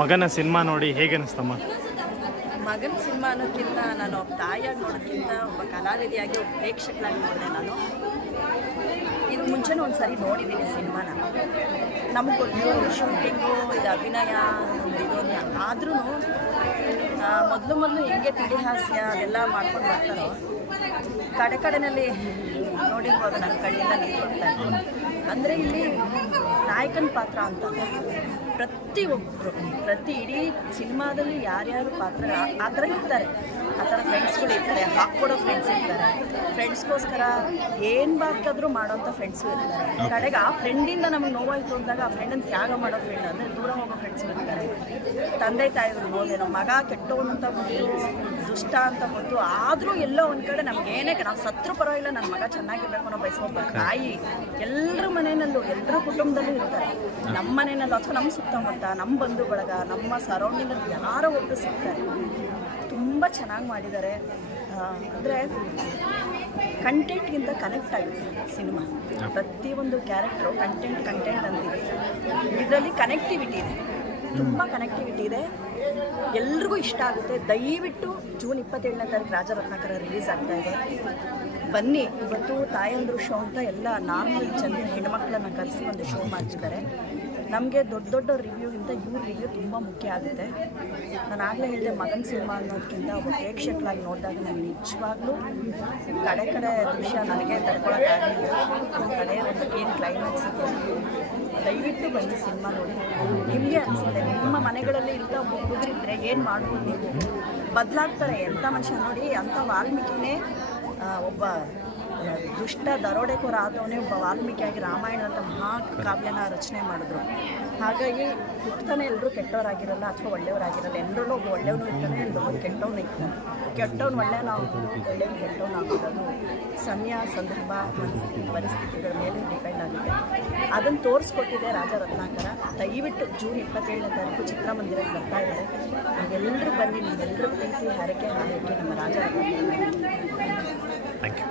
ಮಗನ ಸಿನಿಮಾ ನೋಡಿ ಹೇಗೆ ಅನಿಸ್ತಮ್ಮ? ಮಗನ ಸಿನಿಮಾ ಅನ್ನೋಕ್ಕಿಂತ ನಾನು ಒಬ್ಬ ತಾಯಿಯಾಗಿ ನೋಡೋಕ್ಕಿಂತ ಒಬ್ಬ ಕಲಾವಿದೆಯಾಗಿ ಒಬ್ಬ ಪ್ರೇಕ್ಷಕನಾಗಿ ನೋಡಿದೆ. ನಾನು ಇದು ಮುಂಚೆನೂ ಒಂದು ಸರಿ ನೋಡಿದ್ದೀನಿ ಸಿನಿಮಾನ. ನಮಗೆ ಗೊತ್ತು ಶೂಟಿಂಗು, ಇದು ಅಭಿನಯ, ಇದು ಆದ್ರೂ ಮೊದಲು ಹೆಂಗೆ ತಿಳಿ ಹಾಸ್ಯ ಅದೆಲ್ಲ ಮಾಡ್ಕೊಂಡು ಬರ್ತಾರೋ ಕಡೆನಲ್ಲಿ ನೋಡಿರ್ಬೋದು ನನ್ನ ಕಣ್ಣಿಂದ ನೀರು ಬರ್ತಾ ಇತ್ತು. ಅಂದರೆ ಇಲ್ಲಿ ನಾಯಕನ ಪಾತ್ರ ಅಂತ ಪ್ರತಿಯೊಬ್ಬರು ಇಡೀ ಸಿನಿಮಾದಲ್ಲಿ ಯಾರ್ಯಾರು ಪಾತ್ರ ಆ ಥರ ಇರ್ತಾರೆ, ಆ ಥರ ಫ್ರೆಂಡ್ಸ್ಗಳು ಇರ್ತಾರೆ, ಹಾಕ್ಕೊಡೋ ಫ್ರೆಂಡ್ಸ್ ಇರ್ತಾರೆ, ಫ್ರೆಂಡ್ಸ್ಗೋಸ್ಕರ ಏನು ಬೇಕಾದರೂ ಮಾಡೋಂಥ ಫ್ರೆಂಡ್ಸು ಇರ್ತಾರೆ. ಕಡೆಗೆ ಆ ಫ್ರೆಂಡಿಂದ ನಮಗೆ ನೋವಾಯಿತು ಅಂದಾಗ ಆ ಫ್ರೆಂಡನ್ನು ತ್ಯಾಗ ಮಾಡೋ ಫ್ರೆಂಡ್ ಅಂದರೆ ದೂರ ಹೋಗೋ ಫ್ರೆಂಡ್ಸು ಇರ್ತಾರೆ. ತಂದೆ ತಾಯಿಗಳು ನೋಡೇನೋ ಮಗ ಕೆಟ್ಟವನು ಅಂತ ಗೊತ್ತು, ದುಷ್ಟ ಅಂತ ಗೊತ್ತು, ಆದರೂ ಎಲ್ಲೋ ಒಂದು ಕಡೆ ನಮ್ಗೆ ಏನಕ್ಕೆ ನಾವು ಸತ್ರು ಪರವಾಗಿಲ್ಲ ನನ್ನ ಮಗ ಚೆನ್ನಾಗಿರ್ಬೇಕು ಅನ್ನೋ ಬಯಸ್ಕೊಬ್ಬ ತಾಯಿ ಎಲ್ಲರ ಮನೆಯಲ್ಲೂ ಎಲ್ಲರ ಕುಟುಂಬದಲ್ಲೂ ಇರ್ತಾರೆ. ನಮ್ಮ ಮನೆಯಲ್ಲೂ ಅಥವಾ ನಮ್ಮ ಸುತ್ತಮುತ್ತ ನಮ್ಮ ಬಂಧು ಬಳಗ ನಮ್ಮ ಸರೌಂಡಿಂಗಲ್ಲಿ ಯಾರೋ ಒಬ್ಬರು ಸಿಗ್ತಾರೆ. ತುಂಬ ಚೆನ್ನಾಗಿ ಮಾಡಿದ್ದಾರೆ. ಅಂದರೆ ಕಂಟೆಂಟ್ಗಿಂತ ಕನೆಕ್ಟ್ ಆಗುತ್ತೆ ಸಿನಿಮಾ. ಪ್ರತಿಯೊಂದು ಕ್ಯಾರೆಕ್ಟ್ರು ಕಂಟೆಂಟ್ ಅಂತೀವಿ, ಇದರಲ್ಲಿ ಕನೆಕ್ಟಿವಿಟಿ ಇದೆ, ತುಂಬ ಕನೆಕ್ಟಿವಿಟಿ ಇದೆ, ಎಲ್ರಿಗೂ ಇಷ್ಟ ಆಗುತ್ತೆ. ದಯವಿಟ್ಟು ಜೂನ್ 27ನೇ ತಾರೀಕು ರಾಜರತ್ನಾಕರ ರಿಲೀಸ್ ಆಗ್ತಾ ಇದೆ, ಬನ್ನಿ. ಇವತ್ತು ತಾಯಂದ್ರು ಶೋ ಅಂತ ಎಲ್ಲ ನಾರ್ಮಲ್ ಹೆಣ್ಮಕ್ಳನ್ನ ಕರೆಸಿ ಒಂದು ಶೋ ಮಾಡ್ತಿದ್ದಾರೆ. ನಮಗೆ ದೊಡ್ಡ ರಿವ್ಯೂಗಿಂತ ಇವ್ರ ರಿವ್ಯೂ ತುಂಬ ಮುಖ್ಯ ಆಗುತ್ತೆ. ನಾನು ಆಗಲೇ ಹೇಳಿದೆ, ಮಗನ ಸಿನಿಮಾ ಅನ್ನೋದಕ್ಕಿಂತ ಒಬ್ಬ ಪ್ರೇಕ್ಷಕರಾಗಿ ನೋಡಿದಾಗ ನನಗೆ ನಿಜವಾಗ್ಲೂ ಕಡೆ ದೃಶ್ಯ ನನಗೆ ತಡ್ಕೊಳಕ್ಕಾಗಲಿಲ್ಲ. ಕಡೆ ಏನು ಕ್ಲೈಮ್ಯಾಕ್ಸ್ ಇದೆ. ದಯವಿಟ್ಟು ಬನ್ನಿ ಸಿನಿಮಾ ನೋಡಿ, ನಿಮಗೆ ಅನಿಸುತ್ತೆ. ನಿಮ್ಮ ಮನೆಗಳಲ್ಲಿ ಇಂಥ ಹುಡುಗರಿದ್ದರೆ ಏನು ಮಾಡ್ಬೋದು, ನೀವು ಬದಲಾಗ್ತಾರೆ. ಎಂಥ ಮನುಷ್ಯ ನೋಡಿ, ಅಂಥ ವಾಲ್ಮೀಕಿನೇ ಒಬ್ಬ ದುಷ್ಟ ದರೋಡೆಕೋರ ಆದವನೇ ಒಬ್ಬ ವಾಲ್ಮೀಕಿಯಾಗಿ ರಾಮಾಯಣ ಅಂತ ಮಹಾಕಾವ್ಯನ ರಚನೆ ಮಾಡಿದ್ರು. ಹಾಗಾಗಿ ಹುಟ್ಟತಾನೆ ಎಲ್ಲರೂ ಕೆಟ್ಟವರಾಗಿರಲ್ಲ ಅಥವಾ ಒಳ್ಳೆಯವರಾಗಿರಲ್ಲ, ಎಲ್ಲರಲ್ಲೂ ಒಬ್ಬ ಒಳ್ಳೆಯವನು ಇರ್ತಾನೆ, ಎಲ್ಲೊಬ್ಬ ಕೆಟ್ಟವನು ಇರ್ತಾನೆ. ಕೆಟ್ಟವನು ಒಳ್ಳೆಯವನಾಗೋದು, ಒಳ್ಳೆಯವ್ನು ಕೆಟ್ಟವನಾಗೋದು ಸಮಯ, ಸಂದರ್ಭ, ಪರಿಸ್ಥಿತಿಗಳ ಮೇಲೆ ಡಿಪೆಂಡ್ ಆಗುತ್ತೆ. ಅದನ್ನು ತೋರಿಸ್ಕೊಟ್ಟಿದೆ ರಾಜರತ್ನಾಕರ. ದಯವಿಟ್ಟು ಜೂನ್ 27ನೇ ತಾರೀಕು ಚಿತ್ರಮಂದಿರಕ್ಕೆ ಬರ್ತಾ ಇದ್ದಾರೆ. ನೀವೆಲ್ಲರೂ ಬನ್ನಿ, ನೀವೆಲ್ಲರೂ ಪ್ರೀತಿ ಹರಕೆ ನಮ್ಮ ರಾಜರತ್ನಾಕರ. Thank you.